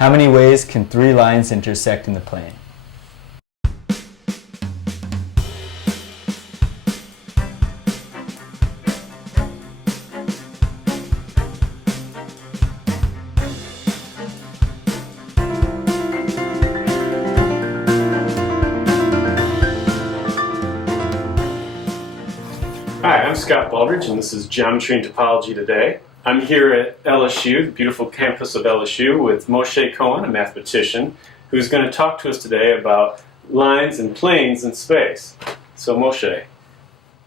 How many ways can three lines intersect in the plane? Hi, I'm Scott Baldridge, and this is Geometry and Topology Today. I'm here at LSU, the beautiful campus of LSU, with Moshe Cohen, a mathematician, who's going to talk to us today about lines and planes in space. So Moshe,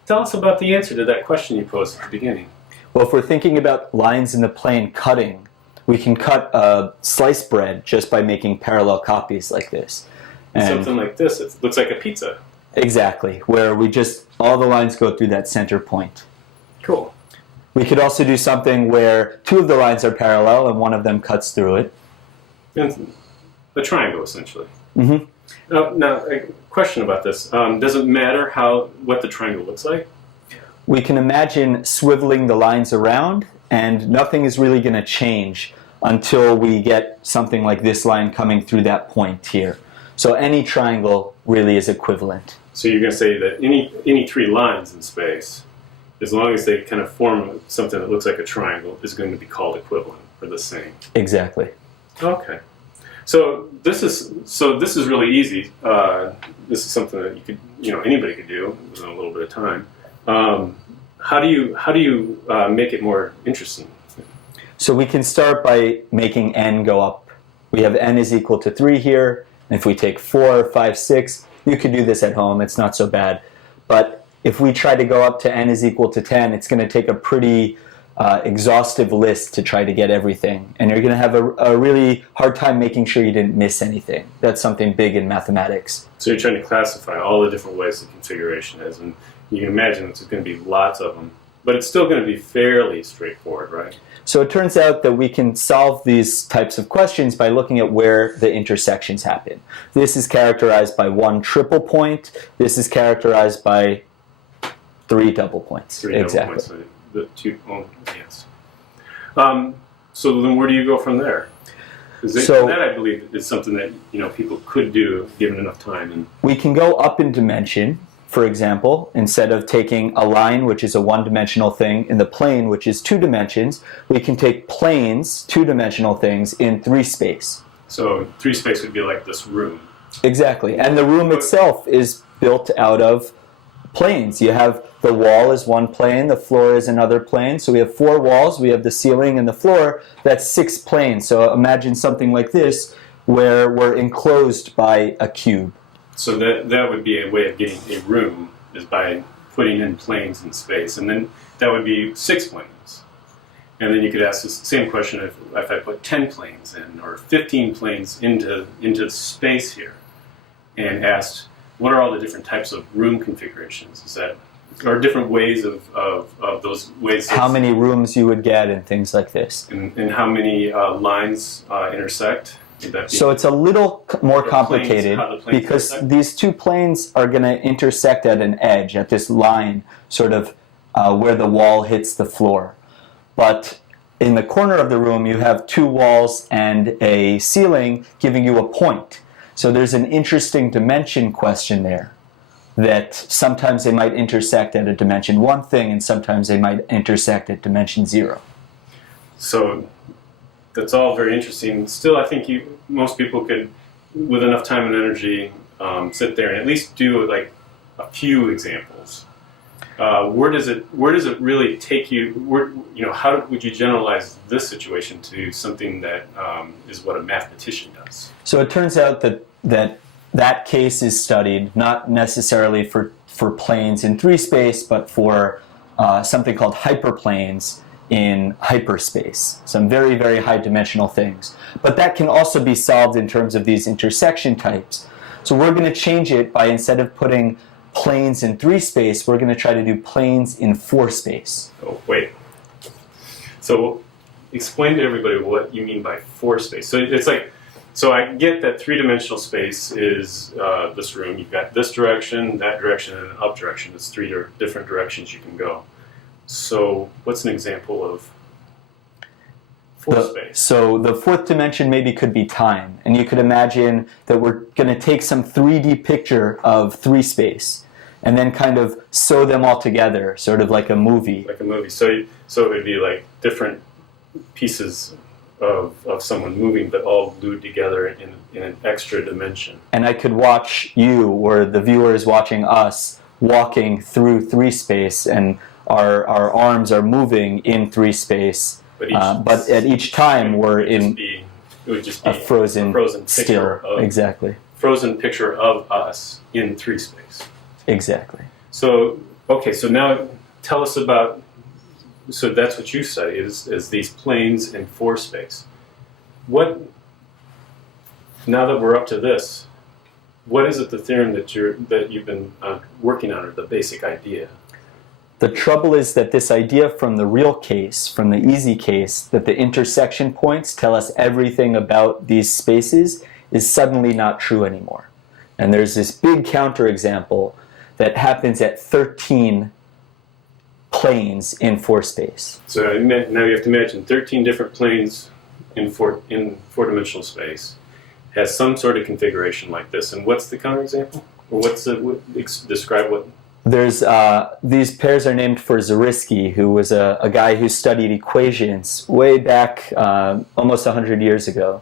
tell us about the answer to that question you posed at the beginning. Well, if we're thinking about lines in the plane cutting, we can cut a sliced bread just by making parallel copies like this. And something like this, it looks like a pizza. Exactly, where all the lines go through that center point. Cool. We could also do something where two of the lines are parallel and one of them cuts through it. And a triangle, essentially. Mm-hmm. Now, a question about this. Does it matter what the triangle looks like? We can imagine swiveling the lines around, and nothing is really going to change until we get something like this line coming through that point here. So any triangle really is equivalent. So you're going to say that any three lines in space, as long as they kind of form something that looks like a triangle, is going to be called equivalent or the same. Exactly. Okay. So this is really easy. This is something that anybody could do within a little bit of time. How do you make it more interesting? So we can start by making n go up. We have n is equal to 3 here. And if we take 4, 5, 6, you could do this at home. It's not so bad. But if we try to go up to n is equal to 10, it's going to take a pretty exhaustive list to try to get everything. And you're going to have a really hard time making sure you didn't miss anything. That's something big in mathematics. So you're trying to classify all the different ways the configuration is. And you can imagine there's going to be lots of them. But it's still going to be fairly straightforward, right? So it turns out that we can solve these types of questions by looking at where the intersections happen. This is characterized by one triple point. This is characterized by 3 double points. Exactly. Double points. The two, yes. So then where do you go from there? That, I believe, is something that people could do given enough time. And we can go up in dimension. For example, instead of taking a line, which is a one-dimensional thing, in the plane, which is 2 dimensions, we can take planes, 2-dimensional things, in 3 space. So 3 space would be like this room. Exactly. And the room itself is built out of planes. You have the wall is one plane, the floor is another plane. So we have 4 walls, we have the ceiling and the floor. That's 6 planes. So imagine something like this, where we're enclosed by a cube. So that would be a way of getting a room, is by putting in planes in space. And then that would be 6 planes. And then you could ask the same question if I put 10 planes in, or 15 planes into space here, and asked, what are all the different types of room configurations? Or different ways of those ways? How many rooms you would get and things like this. And how many lines intersect? So it's a little more complicated because these 2 planes are going to intersect at an edge, at this line, sort of where the wall hits the floor. But in the corner of the room, you have 2 walls and a ceiling giving you a point. So there's an interesting dimension question there, that sometimes they might intersect at a dimension 1 thing, and sometimes they might intersect at dimension 0. So that's all very interesting. Still, I think most people could, with enough time and energy, sit there and at least do like a few examples. Where does it really take you? How would you generalize this situation to something that is what a mathematician does? So it turns out that case is studied not necessarily for planes in 3 space, but for something called hyperplanes in hyperspace, some very, very high dimensional things. But that can also be solved in terms of these intersection types. So we're going to change it by, instead of putting planes in 3 space, we're going to try to do planes in 4 space. Oh, wait. So explain to everybody what you mean by 4 space. So it's like, so I get that 3-dimensional space is this room. You've got this direction, that direction, and an up direction. It's 3 different directions you can go. So what's an example of space. So the fourth dimension maybe could be time. And you could imagine that we're going to take some 3D picture of 3 space and then kind of sew them all together, sort of like a movie. Like a movie. So it would be like different pieces of someone moving, but all glued together in an extra dimension. And I could watch you, or the viewers watching us, walking through 3 space, and our arms are moving in 3 space. But at each time we're in a frozen still. Exactly. Frozen picture of us in 3 space. Exactly. So, okay, so now tell us about, so that's what you study, is these planes in 4 space. Now that we're up to this, what is it, the theorem that you've been working on, or the basic idea? The trouble is that this idea from the real case, from the easy case, that the intersection points tell us everything about these spaces, is suddenly not true anymore. And there's this big counterexample that happens at 13 planes in 4 space. So now you have to imagine 13 different planes in four-dimensional space has some sort of configuration like this. And what's the counterexample? Or describe what? There's these pairs are named for Zariski, who was a guy who studied equations way back almost 100 years ago.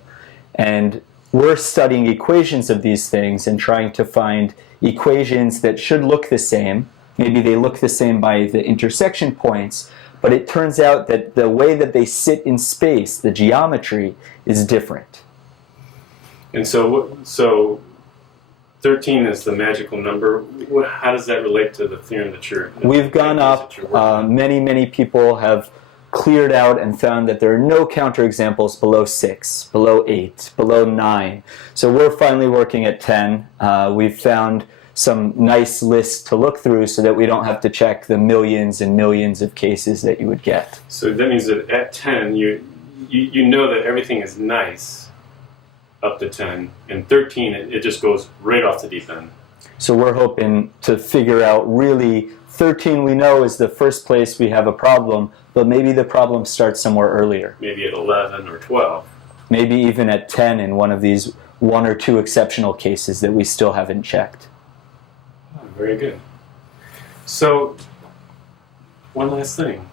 And we're studying equations of these things and trying to find equations that should look the same. Maybe they look the same by the intersection points, but it turns out that the way that they sit in space, the geometry, is different. And so 13 is the magical number. How does that relate to the theorem that you're... We've gone up, many people have cleared out and found that there are no counterexamples below 6, below 8, below 9. So we're finally working at 10. We've found some nice lists to look through so that we don't have to check the millions and millions of cases that you would get. So that means that at 10, you know that everything is nice up to 10, and 13, it just goes right off the deep end. So we're hoping to figure out really, 13 we know is the first place we have a problem, but maybe the problem starts somewhere earlier. Maybe at 11 or 12. Maybe even at 10 in one of these 1 or 2 exceptional cases that we still haven't checked. Oh, very good. So, one last thing.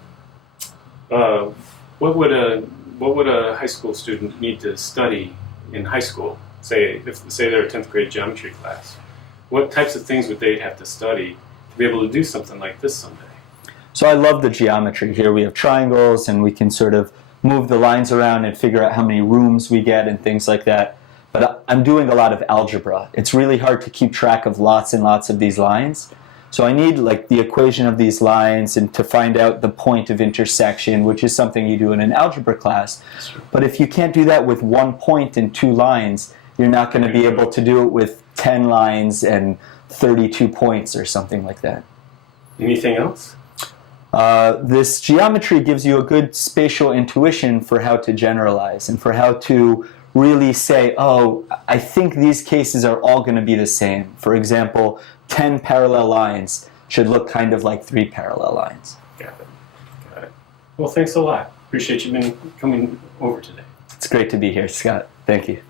What would a high school student need to study in high school? Say they're a 10th grade geometry class. What types of things would they have to study to be able to do something like this someday? So I love the geometry here. We have triangles and we can sort of move the lines around and figure out how many rooms we get and things like that. But I'm doing a lot of algebra. It's really hard to keep track of lots and lots of these lines. So I need like the equation of these lines and to find out the point of intersection, which is something you do in an algebra class. But if you can't do that with 1 point and 2 lines, you're not going to be able to do it with 10 lines and 32 points or something like that. Anything else? This geometry gives you a good spatial intuition for how to generalize and for how to really say, oh, I think these cases are all going to be the same. For example, 10 parallel lines should look kind of like 3 parallel lines. Got it. Well, thanks a lot. Appreciate you coming over today. It's great to be here, Scott. Thank you.